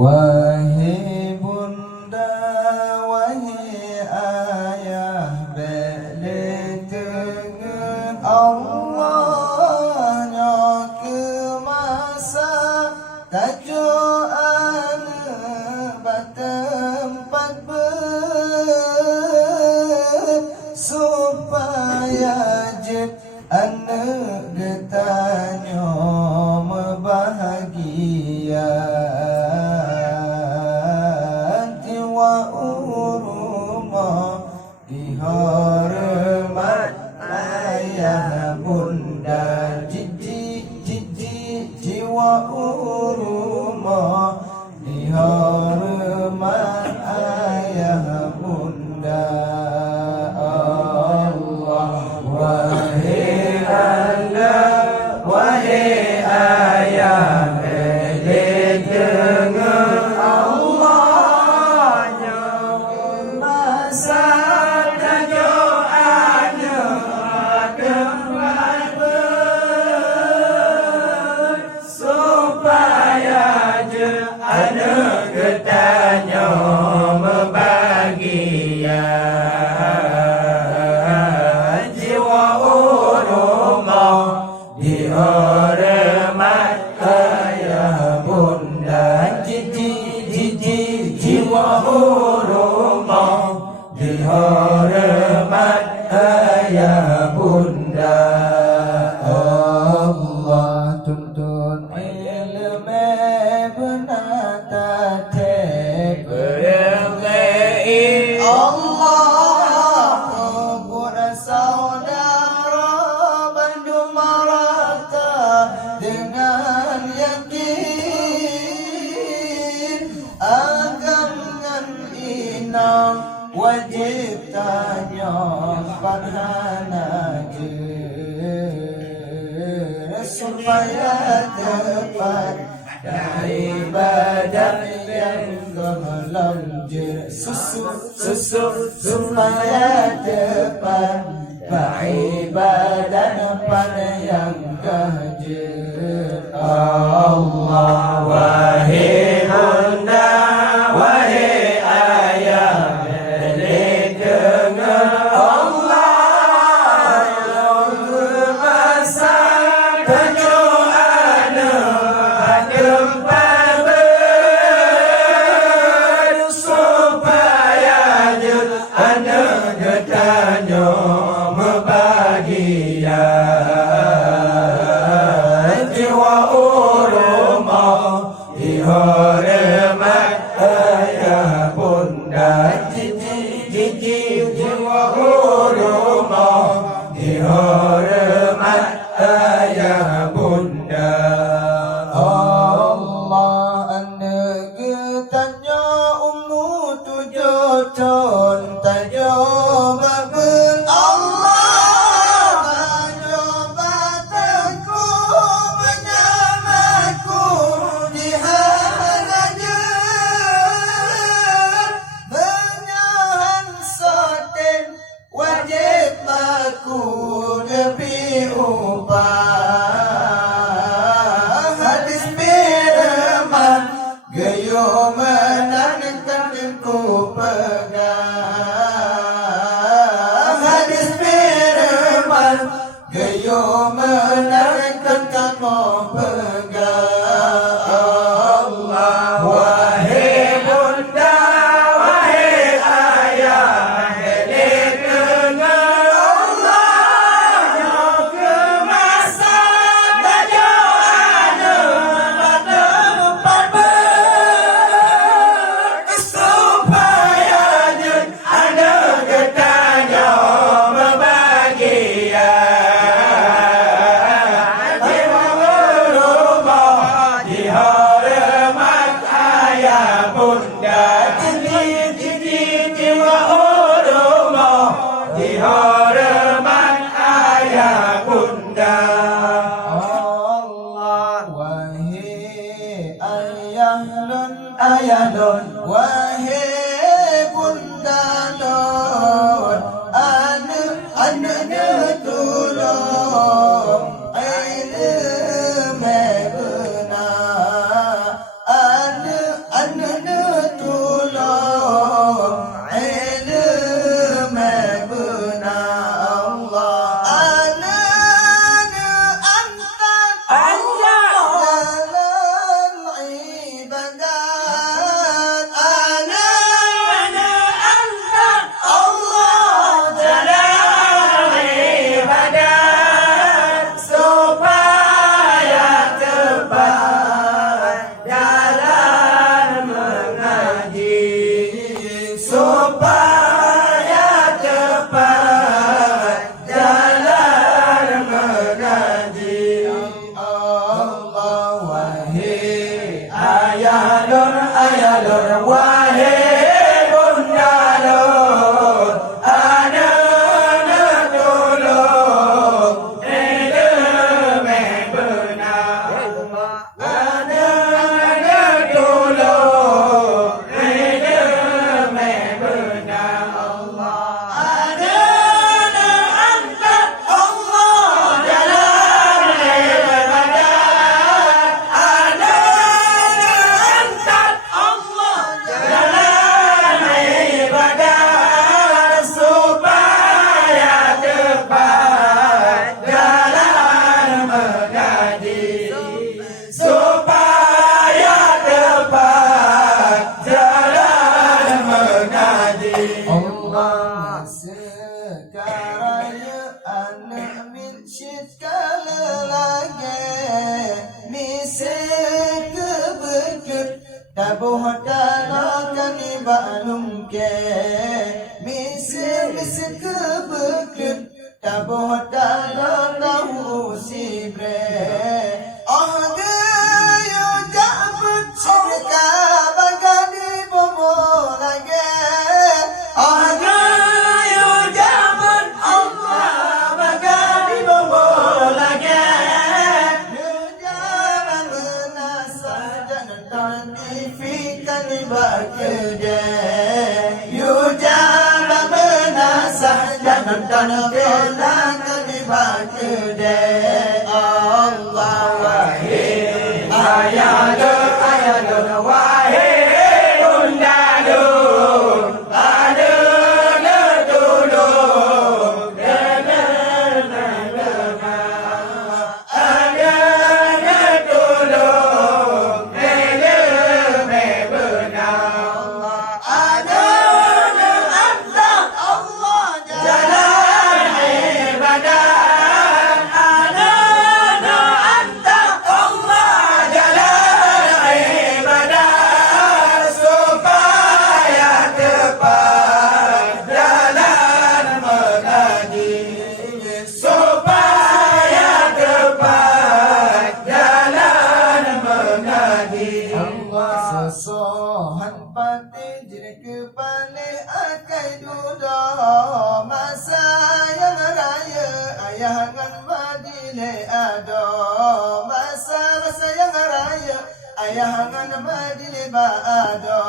Wahai bunda, wahai ayah, balik dengan Allah ke masa tajuk anak bertempat supaya je anak getanya bahagia. Dihormat ayah bunda, jiwa urumah. Dihormat ayah bunda. Allah, wahai anak, wahai ayah, balik dengan Allah masa anak getanya membahagia. Jiwa urumah dihormat ayah bunda, jiwa urumah dihormat ayah bunda. Allah tuntun ilmu benata tek berilai Allah kubur saudara bandung marata dengan yakin agamkan inang wajib tanya farhana supaya tepat dari badan yang gelamjir susu supaya tepat dari badan pada yang kehajir. Allah, wahai bunda, wahai ayah, balik dengan Allah masa tajuk anak tempat supaya anak getanya membahagia. Jiwa urumah dihormat ayah bunda, jiwa urumah dihormat ayah bunda. Allah anak getanya umur 7 tahun tajuk babel Allah tajuk batanku menyamaku di harajan menyahan soten wajib aku lebih upah. Hadis firman gayo menankan ku pegang. Hadis firman gayo menankan kamu pegang. Allah, wahai bunda, wahai ayah, balik dengan Allah ke masa tajuk anak tempat supaya anak getanya membahagia. Jiwa urumah dihormat ayah bunda, jiwa urumah dihormat ayah bunda. Allah, wahai ayah lun, wahai bunda lun, anak tulung ilmu benar, anak ayalur ayalur wahai bunda lur ada tolong ilmu benar ada tolong ilmu benar Allah ada angkat Allah dalam ibadah ada angkat Allah dalam ibadah supaya tepat dalam mengaji supaya tepat dalam mengaji Allah sekarang anak minsyid kala lagi misal kebekut tabuh dalakan balum ke misal kebekut tabuh dalakan tahu si bre yo jabut cerita bagani bobo lagi yo jabut Allah bagani bobo lagi yo jangan menasah jangan tertifikan bakede yo jangan menasah jangan tertifikan bakede Allah wahai ayalur ayalur wahai bunda lur ada tolong ada tolong ilmu benar ada angkat Allah jalan ibadah ada angkat Allah jalan ibadah supaya tepat dalam mengaji supaya tepat dalam mengaji sesohan pati jadi kepala akai duda masa yang raya ayahangan madile ado masa yang raya ayahangan madile ba ado